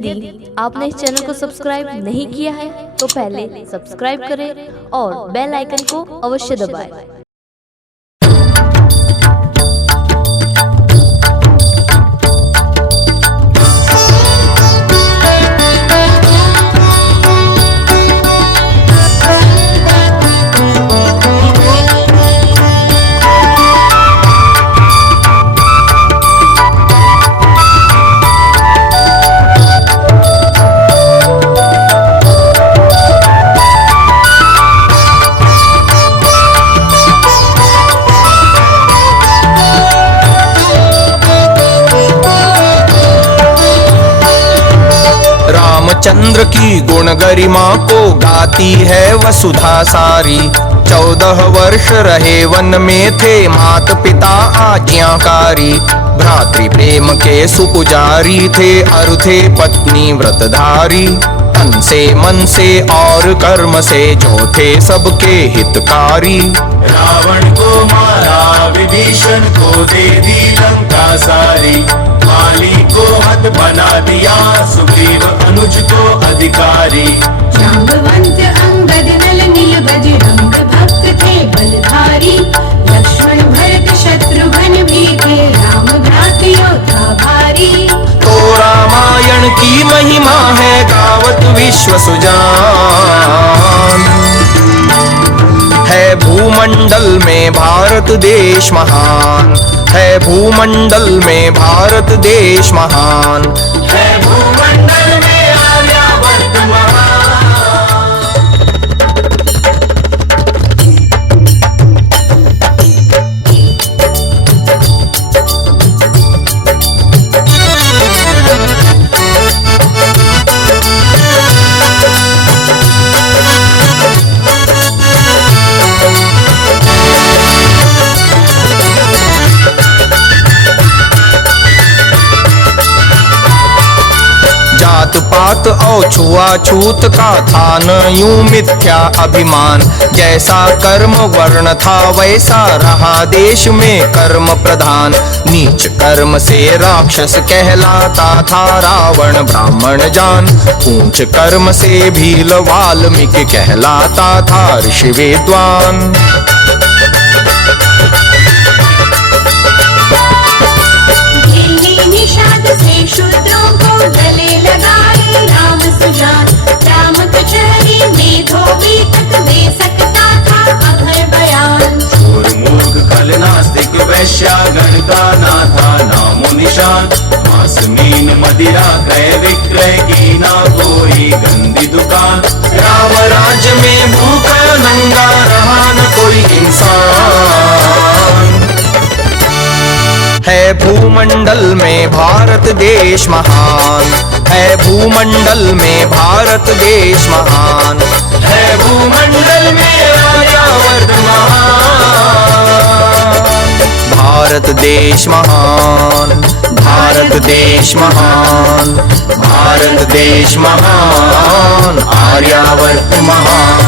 यदि आपने इस चैनल को सब्सक्राइब नहीं किया है तो पहले सब्सक्राइब करें और बेल आइकन को अवश्य दबाएं। चंद्र की गुण गरिमा को गाती है वसुधा सारी। 14 वर्ष रहे वन में थे मात पिता आज्ञाकारी। भ्रातृ प्रेम के सुपुजारी थे अरु थे पत्नी व्रतधारी। तन से मन से और कर्म से जो थे सबके हितकारी। रावण को मारा विभीषण को दे दी लंका सारी। माली को हत बना दिया सुग्रीव अनुज को अधिकारी। जांबवंत अंगद नल नील बजरंग भक्त थे बलधारी। लक्ष्मण भरत शत्रुघ्न भी थे राम भ्रात योद्धा भारी। तो रामायण की महिमा है गावत विश्व सुजान। है भूमंडल में भारत देश महान। है भूमंडल में भारत देश महान। है भूमंडल में आर्यावर्त महान। जात पात और छुआछूत का था न यूं मिथ्या अभिमान। जैसा कर्म वर्ण था वैसा रहा देश में कर्म प्रधान। नीच कर्म से राक्षस कहलाता था रावण ब्राह्मण जान। ऊंच कर्म से भील वाल्मीकि कहलाता था ऋषि विद्वान। निषाद से शूद्रों को गले लगाए राम सुजान। राम कचहरी में धोबी तक दे सकता था अभय बयान। चोर मूर्ख खल नास्तिक वैश्या गणता ना था नामो निशान। मांस मीन मदिरा क्रय विक्रय की ना कोई गंदी दुकान। राम राज्य में भूखा नंगा रहा न कोई इंसान। है भूमंडल में भारत देश महान। है भूमंडल में भारत देश महान। है भूमंडल में आर्यावर्त महान। भारत देश महान। भारत देश महान। भारत देश महान। आर्यावर्त महान।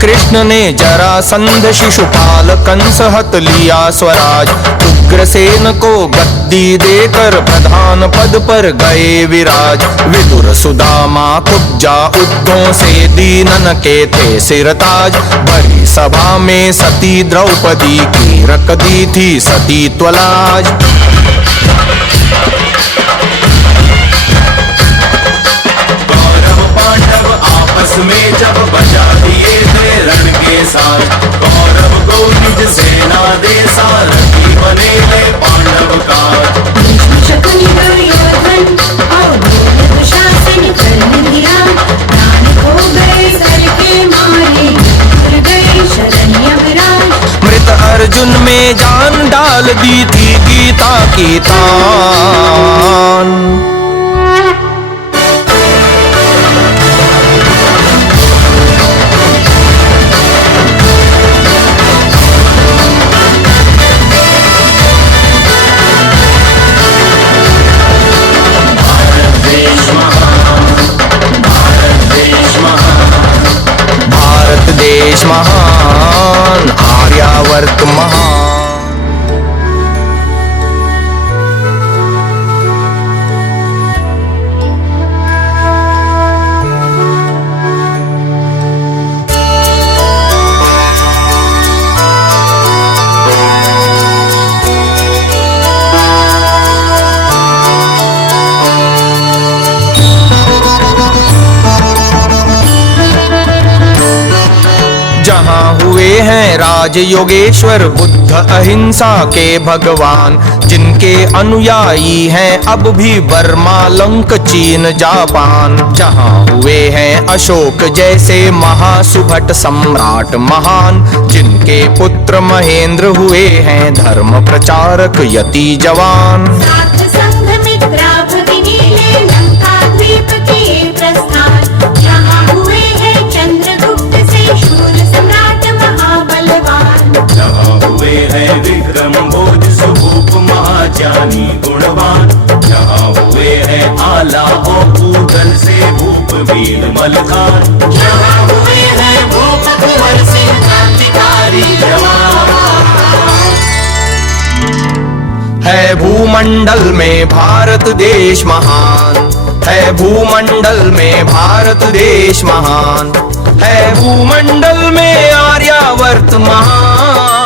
कृष्ण ने जरासंध शिशुपाल कंस हत लिया स्वराज। उग्रसेन को गद्दी देकर प्रधान पद पर गए विराज। विदुर सुदामा कुब्जा उद्धों से दीनन के थे सिरताज। भरी सभा में सती द्रौपदी की रख दी थी सती त्वलाज। कौरव पांडव आपस में जब बचा दिए थे रण के साथ। कौरव को निज सेना दे सारथी बने ले पांडव का। शकुनि दुर्योधन और दुशासन कर्ण धीरान। प्राण खो गए सर के मारे गिर गए शरण यमराज। मृत अर्जुन में जान डाल दी थी गीता की तान। महान, आर्यावर्त महान। जहाँ हुए हैं राज योगेश्वर बुद्ध अहिंसा के भगवान, जिनके अनुयायी हैं अब भी बर्मा लंक चीन जापान। जहाँ हुए हैं अशोक जैसे महासुभट सम्राट महान, जिनके पुत्र महेंद्र हुए हैं धर्म प्रचारक यति जवान। साथ संघ मित्रा भगिनी ले लंका द्वीप किए प्रस्थान, जहाँ हुए हैं चंद्रगुप्त से शूर सम्राट महाबलवान। जहाँ हुए हैं विक्रम भोज सुभूप महाज्ञानी गुणवान, जहाँ हुए हैं आला और पूतन से भूप वीर मलखान, जहाँ हुए हैं भूप कुंवर सिंह क्रांतिकारी जवान। है भूमंडल में भारत देश महान, है भूमंडल में भारत देश महान, है भूमंडल में आर्यावर्त महान।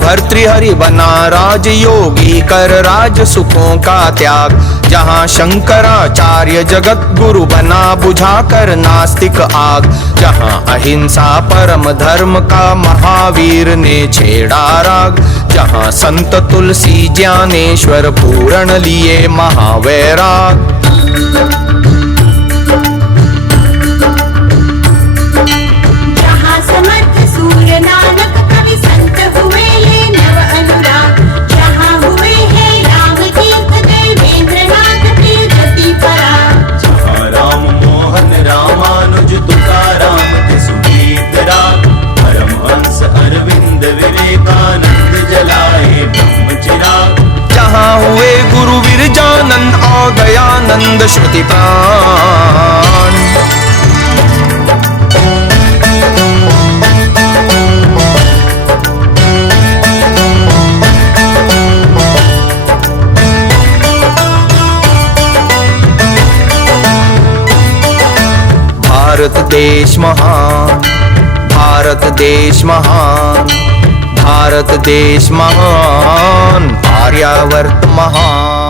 भर्तृहरि बना राज योगी कर राज सुखों का त्याग, जहाँ शंकराचार्य जगत गुरु बना बुझा कर नास्तिक आग, जहाँ अहिंसा परम धर्म का महावीर ने छेड़ा राग, जहाँ संत तुलसी ज्ञानेश्वर पूर्ण लिए महावैराग। जहाँ समर्थ सूर्य नानक कवि संत हुए ले नव अनुराग, जहाँ हुए हैं राम तीर्थ देवेंद्र नाथ प्रिय गति पराग। जहाँ राम मोहन रामानुज तुकाराम के सुगीत राग, परमहंस अरविंद विवेकानंद जलाए ब्रह्म चिराग। जहाँ हुए गुरु विरजानंद और दयानंद श्रुति प्राण, भारत देश महान, भारत देश महान, भारत देश महान, आर्यावर्त महान।